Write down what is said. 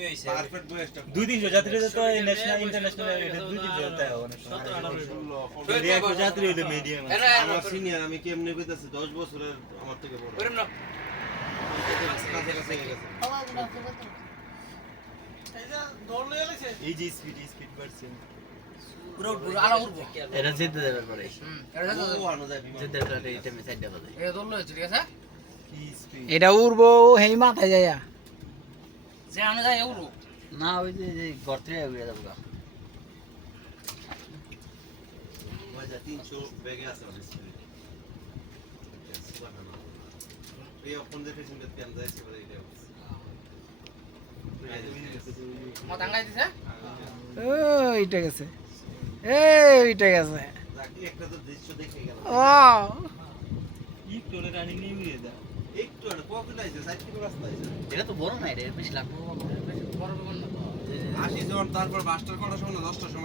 টাইমে হইছে পারফেক্ট বয়সটা 2-300 যাত্রী তো ন্যাশনাল ইন্টারন্যাশনাল এটা 2-300 হতে হয় অনেক 100 যাত্রী হলো মিডিয়াম আমার সিনিয়র আমি কেমনে কইতাছি 10 বছরের আমার থেকে বড় ওরম না কাছে কাছে গেছে এই যে স্পিড বাড়ছে পুরো আলো উঠবো এটা যেতে দেবে পরে এটা ও আনো যায় বিমান যেতে গেলে এটা মিসাইড দেবে এটা দল হয়েছে ঠিক আছে কি স্পিড এটা উড়বো হেই মাথায় যাইয়া যে আনো যায় উড়বো না ওই যে গর্তে উড়ে যাবে গা মজা 300 ব্যাগে আছে আমাদের স্পিড এই অপন দেখেছেন যে কেন যাইছে বলে এটা মত আঙ্গাই দিছে ওইটা গেছে এইটা গেছে জাকি একটা তো দৃশ্য দেখে গেল ও কি টোলে রানিং নিয়ে উড়িয়ে দাও একটু আর কখন আইছে 60 কিলো রাস্তা আইছে এটা তো বড় না এটা বেশি লাগবে বড় বড় না 80 জন তারপর 5টার কটার সময় 10টার সময়